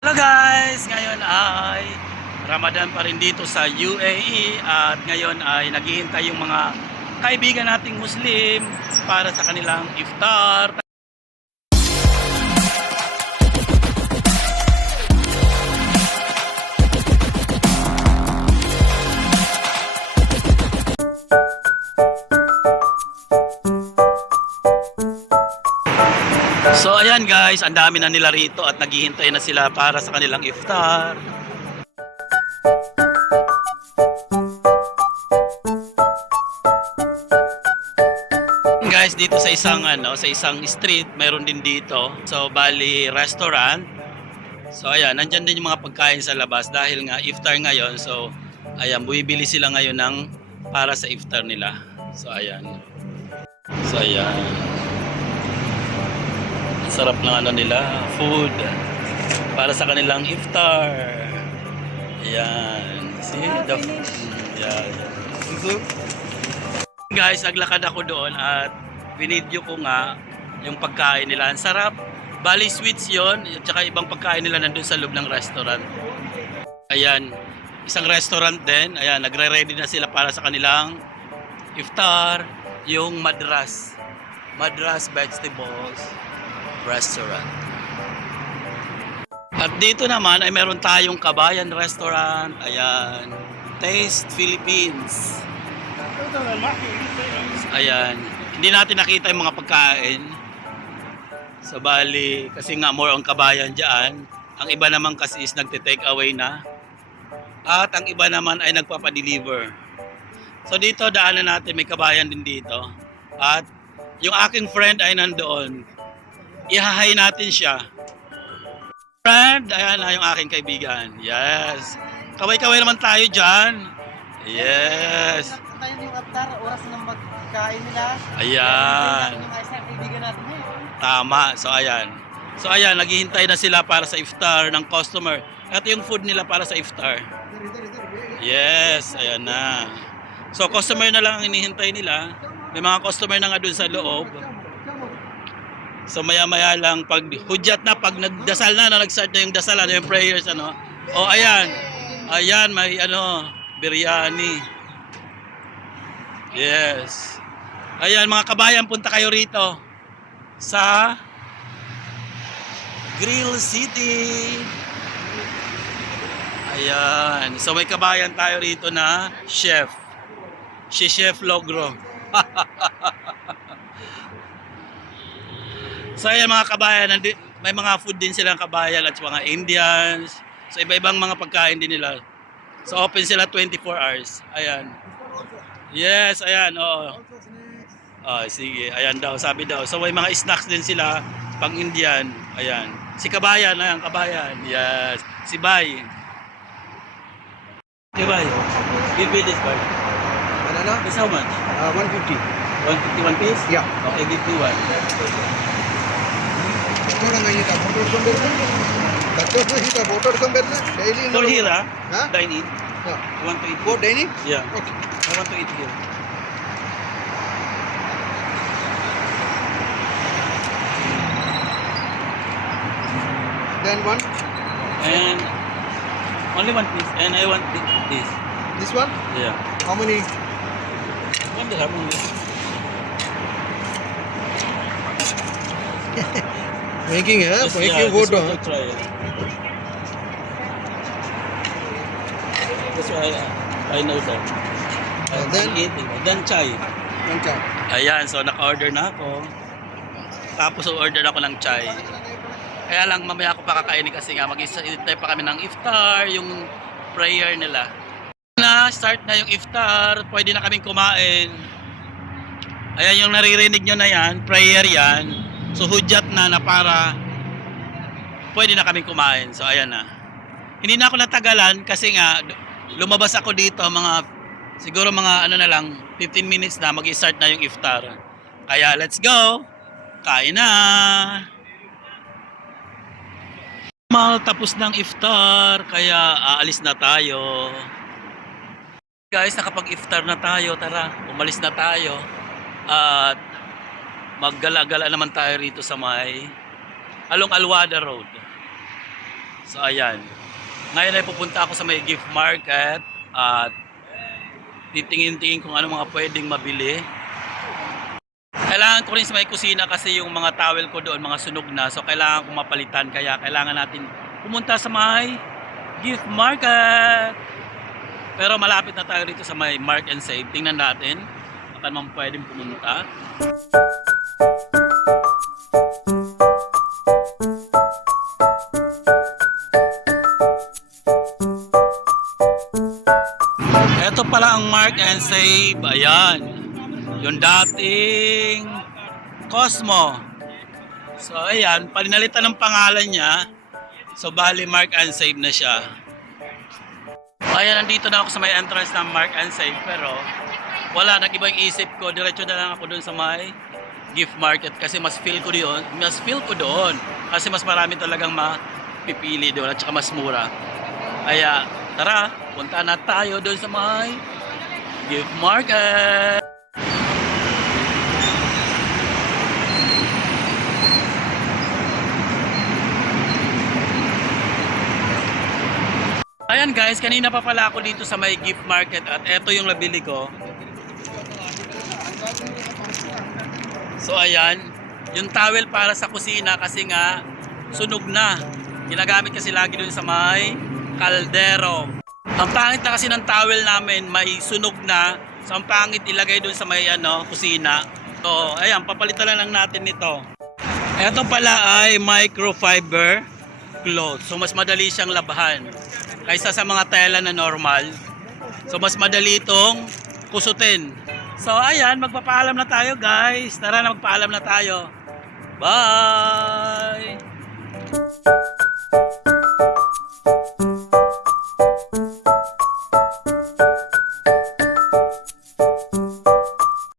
Hello guys! Ngayon ay Ramadan pa rin dito sa UAE at ngayon ay naghihintay yung mga kaibigan nating Muslim para sa kanilang iftar. So ayan guys, ang dami na nila rito at naghihintay na sila para sa kanilang iftar. Guys, dito sa isang street, mayroon din dito. So bali restaurant. So ayan, nandiyan din yung mga pagkain sa labas dahil nga iftar ngayon. So ayan, bumibili sila ngayon ng para sa iftar nila. So ayan. So ayan. Sarap ng ano nila, food para sa kanilang iftar. Ayan. See the yeah. Guys, naglakad ako doon at binidyo ko nga yung pagkain nila. Ang sarap. Bali sweets yon at saka ibang pagkain nila nandun sa loob ng restaurant. Ayan. Isang restaurant din. Ayan, nagre-ready na sila para sa kanilang iftar. Yung Madras. Madras Vegetables Restaurant. At dito naman ay meron tayong Kabayan Restaurant. Ayan. Taste Philippines. Ayan. Hindi natin nakita yung mga pagkain. So bali, kasi nga more on kabayan dyan. Ang iba naman kasi is nagte-take away na. At ang iba naman ay nagpapadeliver. So dito daanan natin, may kabayan din dito. At yung aking friend ay nandoon. Ihahay natin siya. Friend, ayan na yung aking kaibigan. Yes. Kaway-kaway naman tayo dyan. Yes. Tayo yung aftar, oras ng magkain nila. Ayan. Yung isang kaibigan natin eh. Tama. So ayan. So ayan, naghihintay na sila para sa iftar ng customer. Ito yung food nila para sa iftar. Yes, ayan na. So customer na lang ang hinihintay nila. May mga customer na nga dun sa loob. So maya-maya lang pag hudyat na, pag nagdasal na, nag-start na yung dasal, yung prayers, ano. Oh, ayan. Ayan, may biryani. Yes. Ayan, mga kabayan, punta kayo rito sa Grill City. Ayan. So may kabayan tayo rito na chef. Si Chef Logro. So ayan mga kabayan, may mga food din silang kabayan at mga Indians. So iba-ibang mga pagkain din nila. So open sila 24 hours. Ayan. Yes, ayan. Oo. Oh, sige. Ayan daw, sabi daw. So may mga snacks din sila pang Indian. Ayan. Si Kabayan, ayan, Kabayan. Yes. Si Bay. Si Bay. Give me this, Bay. Banana? This how much? 150. 151 piece? Yeah. Okay, give me one. For here, Huh? dine in. Yeah. You want to eat? For dining? Yeah. Okay. I want to eat here. Then one. And only one piece. And I want this. This one? Yeah. How many? One dirham only. Making Yes, making yeah, good. this one to try. That's why I know that. Then? I'm eating. Then chai. One chai. Ayan, so naka-order na ako. Tapos order ako ng chai. Kaya lang mamaya ako pa kakainin kasi nga mag-hintay pa kami ng iftar, yung prayer nila. Start na yung iftar, pwede na kaming kumain. Ayan yung naririnig nyo na yan, prayer yan. So hudyat na para pwede na kaming kumain. So ayan na. Hindi na ako natagalan kasi nga lumabas ako dito siguro mga ano na lang 15 minutes na mag-start na yung iftar. Kaya let's go. Kain na. Tapos ng iftar kaya aalis na tayo. Guys, nakapag-iftar na tayo. Tara, umalis na tayo. At maggala-gala naman tayo rito sa may Along Alwada Road. So ayan. Ngayon ay pupunta ako sa may gift market at titingin-tingin kung ano mga pwedeng mabili. Kailangan ko rin sa may kusina kasi yung mga towel ko doon mga sunog na, so kailangan kong mapalitan, kaya kailangan natin pumunta sa may gift market. Pero malapit na tayo dito sa may Mark and Save. Tingnan natin baka naman pwedeng pumunta. Ito pala ang Mark and Save. Ayan. Yung dating Cosmo. So ayan, palinalitan ng pangalan niya. So bali Mark and Save na siya. Ayan, nandito na ako sa may entrance ng Mark and Save, pero wala, nag-iba yung isip ko. Diretso na lang ako doon sa may gift market kasi mas feel ko doon. Kasi mas marami talagang mapipili doon at saka mas mura. Kaya tara, punta na tayo doon sa may gift market. Ayan guys, kanina pa pala ako dito sa may gift market at eto yung nabili ko. So ayan, yung towel para sa kusina kasi nga sunog na. Ginagamit kasi lagi doon sa may kaldero. Ang pangit na kasi ng towel namin, may sunog na. So ang pangit ilagay doon sa may kusina. So ayan, papalitan na lang natin nito. Ito pala ay microfiber cloth. So mas madali siyang labahan kaysa sa mga tela na normal. So mas madali itong kusutin. So ayan, magpapaalam na tayo guys. Tara na, magpaalam na tayo. Bye!